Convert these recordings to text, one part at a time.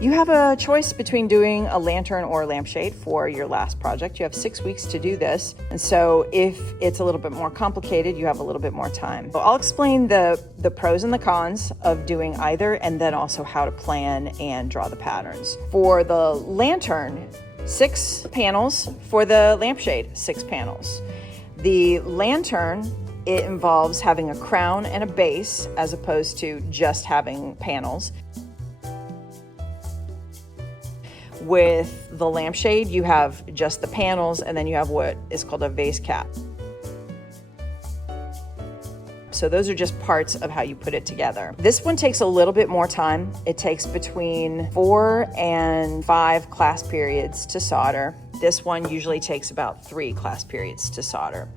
You have a choice between doing a lantern or a lampshade for your last project. You have 6 weeks to do this. And so if it's a little bit more complicated, you have a little bit more time. So I'll explain the pros and the cons of doing either, and then also how to plan and draw the patterns. For the lantern, 6 panels. For the lampshade, 6 panels. The lantern, it involves having a crown and a base as opposed to just having panels. With the lampshade, you have just the panels, and then you have what is called a vase cap. So those are just parts of how you put it together. This one takes a little bit more time. It takes between 4 and 5 class periods to solder. This one usually takes about 3 class periods to solder.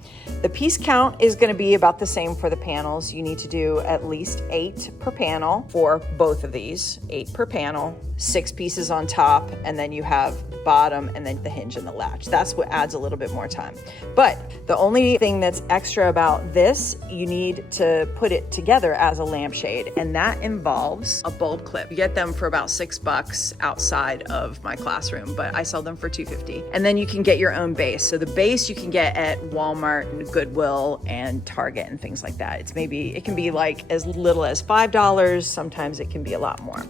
The piece count is going to be about the same for the panels. You need to do at least 8 per panel for both of these, 8 per panel, 6 pieces on top, and then you have the bottom and then the hinge and the latch. That's what adds a little bit more time. But the only thing that's extra about this, you need to put it together as a lampshade, and that involves a bulb clip. You get them for about $6 outside of my classroom, but I sell them for $2.50. And then you can get your own base. So the base you can get at Walmart and Goodwill and Target and things like that. It can be like as little as $5. Sometimes it can be a lot more.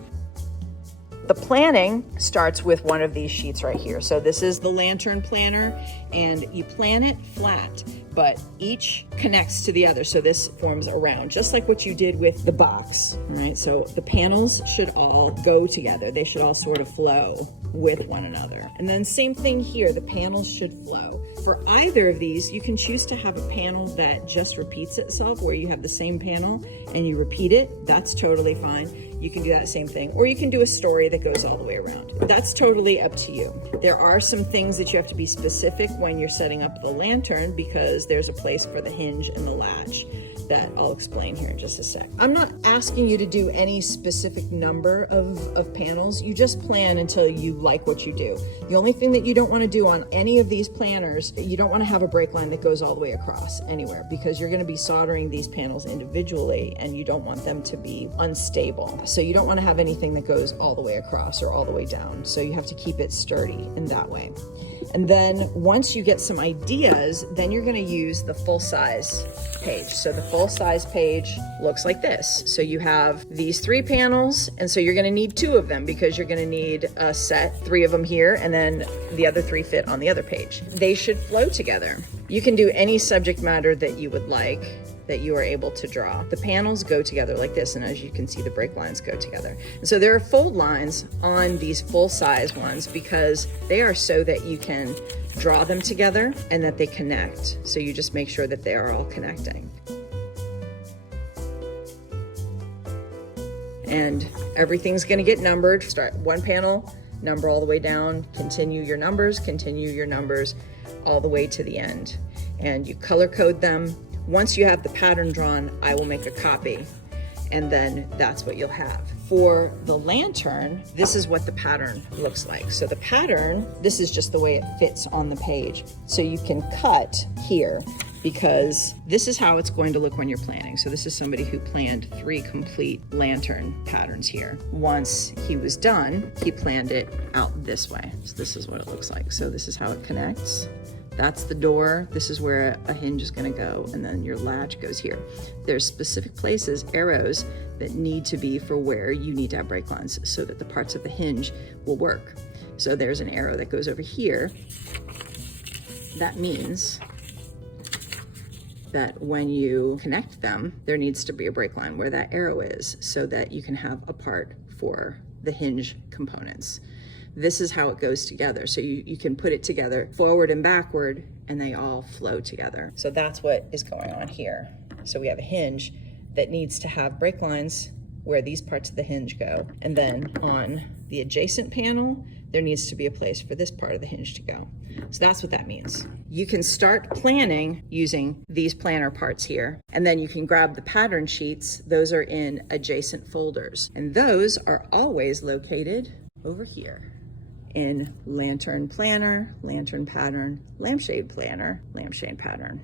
The planning starts with one of these sheets right here. So this is the lantern planner, and you plan it flat, but each connects to the other. So this forms a round, just like what you did with the box, right? So the panels should all go together. They should all sort of flow with one another. And then same thing here, the panels should flow. For either of these, you can choose to have a panel that just repeats itself, where you have the same panel and you repeat it. That's totally fine. You can do that same thing, or you can do a story that goes all the way around. That's totally up to you. There are some things that you have to be specific when you're setting up the lantern, because there's a place for the hinge and the latch that I'll explain here in just a sec. I'm not asking you to do any specific number of panels. You just plan until you like what you do. The only thing that you don't want to do on any of these planners, you don't want to have a break line that goes all the way across anywhere, because you're going to be soldering these panels individually and you don't want them to be unstable. So you don't want to have anything that goes all the way across or all the way down. So you have to keep it sturdy in that way. And then once you get some ideas, then you're going to use the full size page. So the full size page looks like this. So you have these 3 panels, and so you're going to need 2 of them, because you're going to need a set, 3 of them here, and then the other 3 fit on the other page. They should flow together. You can do any subject matter that you would like, that you are able to draw. The panels go together like this, and as you can see, the break lines go together. And so there are fold lines on these full size ones, because they are so that you can draw them together and that they connect. So you just make sure that they are all connecting. And everything's gonna get numbered. Start one panel, number all the way down, continue your numbers all the way to the end. And you color code them. Once you have the pattern drawn, I will make a copy, and then that's what you'll have. For the lantern, this is what the pattern looks like. So the pattern, this is just the way it fits on the page. So you can cut here, because this is how it's going to look when you're planning. So this is somebody who planned 3 complete lantern patterns here. Once he was done, he planned it out this way. So this is what it looks like. So this is how it connects. That's the door. This is where a hinge is going to go, and then your latch goes here. There's specific places, arrows, that need to be for where you need to have break lines so that the parts of the hinge will work. So there's an arrow that goes over here. That means that when you connect them, there needs to be a break line where that arrow is, so that you can have a part for the hinge components. This is how it goes together. So you can put it together forward and backward, and they all flow together. So that's what is going on here. So we have a hinge that needs to have break lines where these parts of the hinge go. And then on the adjacent panel, there needs to be a place for this part of the hinge to go. So that's what that means. You can start planning using these planner parts here, and then you can grab the pattern sheets. Those are in adjacent folders, and those are always located over here in lantern planner, lantern pattern, lampshade planner, lampshade pattern.